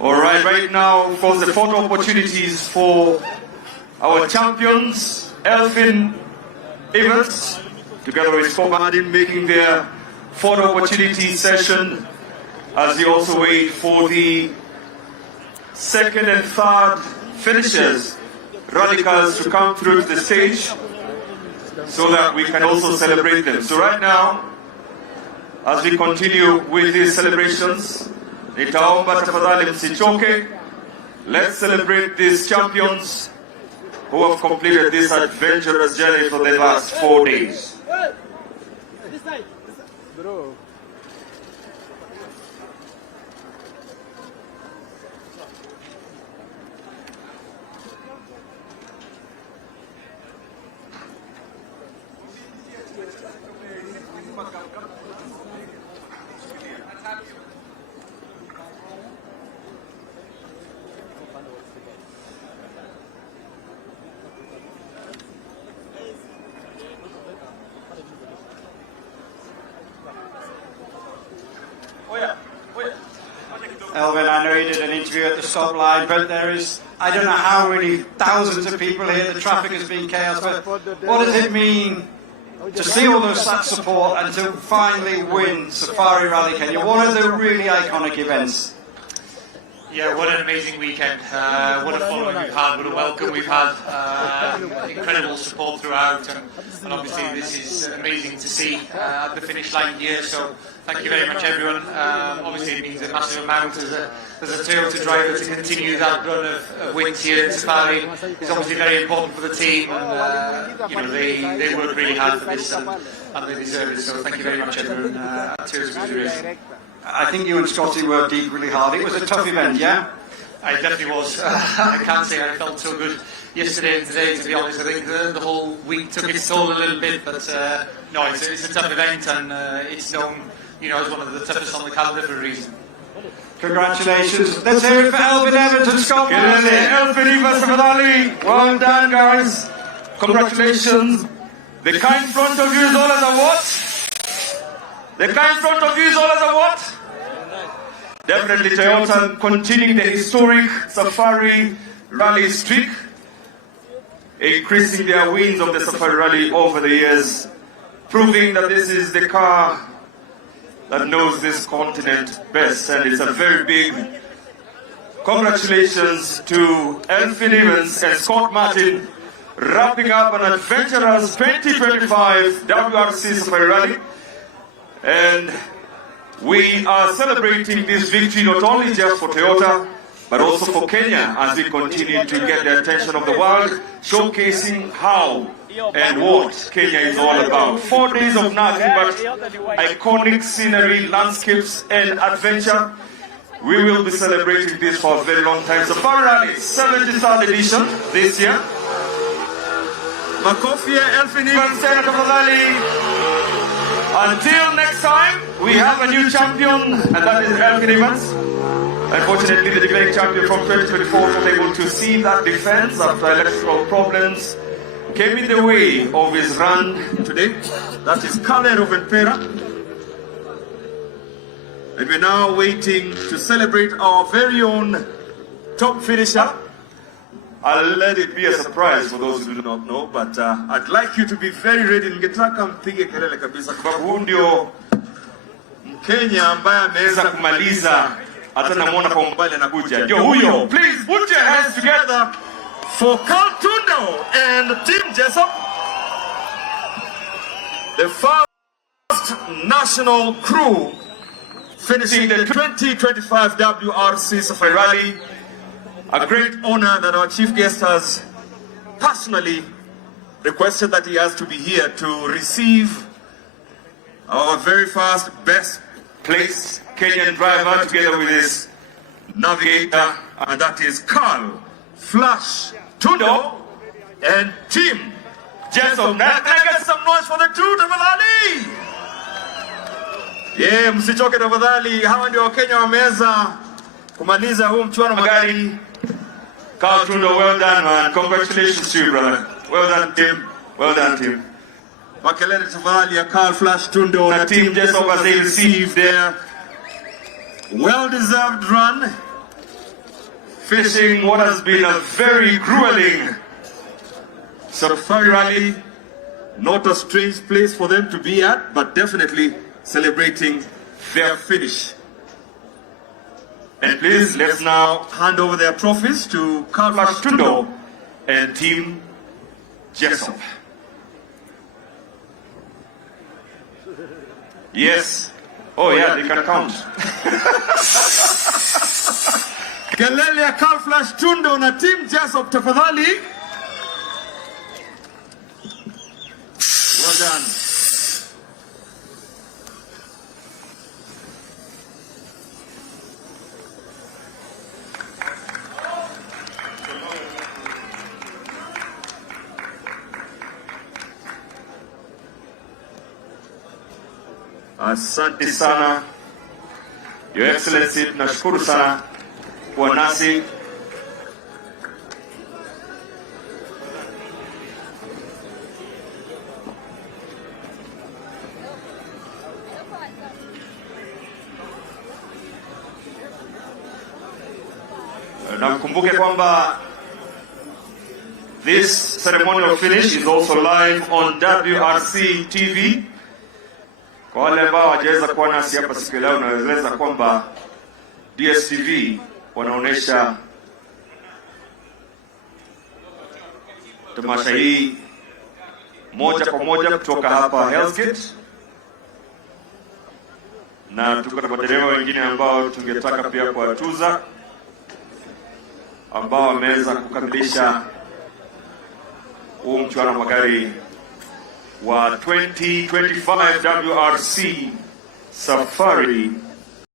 All right, right now, of course, the photo opportunities for our champions, Elfin Evans, together with Scott Martin, making their photo opportunity session as we also wait for the second and third finishers, radicals, to come through to the stage so that we can also celebrate them. So right now, as we continue with these celebrations, nitaomba tafadhali msichoke. Let's celebrate these champions who have completed this adventurous journey for the last 4 days. Elvin, I know you did an interview at the stop line, but there is, I don't know how many thousands of people here, the traffic has been chaos, but what does it mean to see all those that support and to finally win Safari Rally Kenya, one of the really iconic events? Yeah, what an amazing weekend. What a following we've had, what a welcome we've had. Incredible support throughout, and obviously this is amazing to see at the finish line here. So thank you very much, everyone. Obviously it means a massive amount as a Toyota driver to continue that run of wins here in Safari. It's obviously very important for the team, and you know, they work really hard for this, and they deserve it. So thank you very much, everyone at Toyota Racing. I think you and Scotty worked equally hard. It was a tough event, yeah? It definitely was. I can't say I felt so good yesterday and today, to be honest. I think the whole week took its toll a little bit, but no, it's a tough event, and it's known, you know, as one of the toughest on the calendar for a reason. Congratulations. Let's hear it for Elvin Evans and Scott Martin. Elfin Evans, well done, guys. Congratulations. The kind front of you is all as a what? The kind front of you is all as a what? Definitely Toyota continuing the historic Safari Rally streak, increasing their wins of the Safari Rally over the years, proving that this is the car that knows this continent best, and it's a very big congratulations to Elfin Evans and Scott Martin, wrapping up an adventurous 2025 WRC Safari Rally. And we are celebrating this victory not only just for Toyota, but also for Kenya, as we continue to get the attention of the world, showcasing how and what Kenya is all about. 4 days of nothing but iconic scenery, landscapes, and adventure. We will be celebrating this for a very long time. Safari Rally, 73rd edition this year. Makofi ya Elfin Evans tena tafadhali. Until next time, we have a new champion, and that is Elfin Evans. Unfortunately, the defending champion from 2024 was not able to see that defense after electrical problems came in the way of his run today. That is Kale Ruvenpera. And we're now waiting to celebrate our very own top finisher. I'll let it be a surprise for those who do not know, but I'd like you to be very ready. Ningetaka mpige kelele kabisa kwa sababu ndio Mkenya ambaye ameweza kumaliza, hata namuona kwa umbali anakuja. Ndio huyo. Please put your hands together for Carl Tundo and Team Jessup. The first national crew finishing the 2025 WRC Safari Rally. A great honor that our chief guest has personally requested that he has to be here to receive our very first best place Kenyan driver together with his navigator, and that is Carl Flash Tundo and Team Jessup. Can I get some noise for the two, tafadhali? Yeah, msichoke tafadhali. Hawa ndio Wakenya wameweza kumaliza huu mchuano magari. Carl Tundo, well done, man. Congratulations to you, brother. Well done, Tim. Well done, Tim. Makelele tafadhali ya Carl Flash Tundo na Team Jessup as they receive their well-deserved run, finishing what has been a very grueling Safari Rally. Not a strange place for them to be at, but definitely celebrating their finish. And please, let's now hand over their trophies to Carl Flash Tundo and Team Jessup. Yes. Oh yeah, they can count. Kelele ya Carl Flash Tundo na Team Jessup tafadhali. Well done. Asante sana, Your Excellency, tunashukuru sana kuwa nasi. Na mkumbuke kwamba this ceremonial finish is also live on WRC TV. Kwa wale ambao hawajaweza kuwa nasi hapa siku leo, naeleza kwamba DSTV wanaonesha tamasha hii moja kwa moja kutoka hapa Hell's Gate, na tuko na madereva wengine ambao tungetaka pia kuwatuza, ambao wameweza kukamilisha huu mchuano wa magari wa 2025 WRC Safari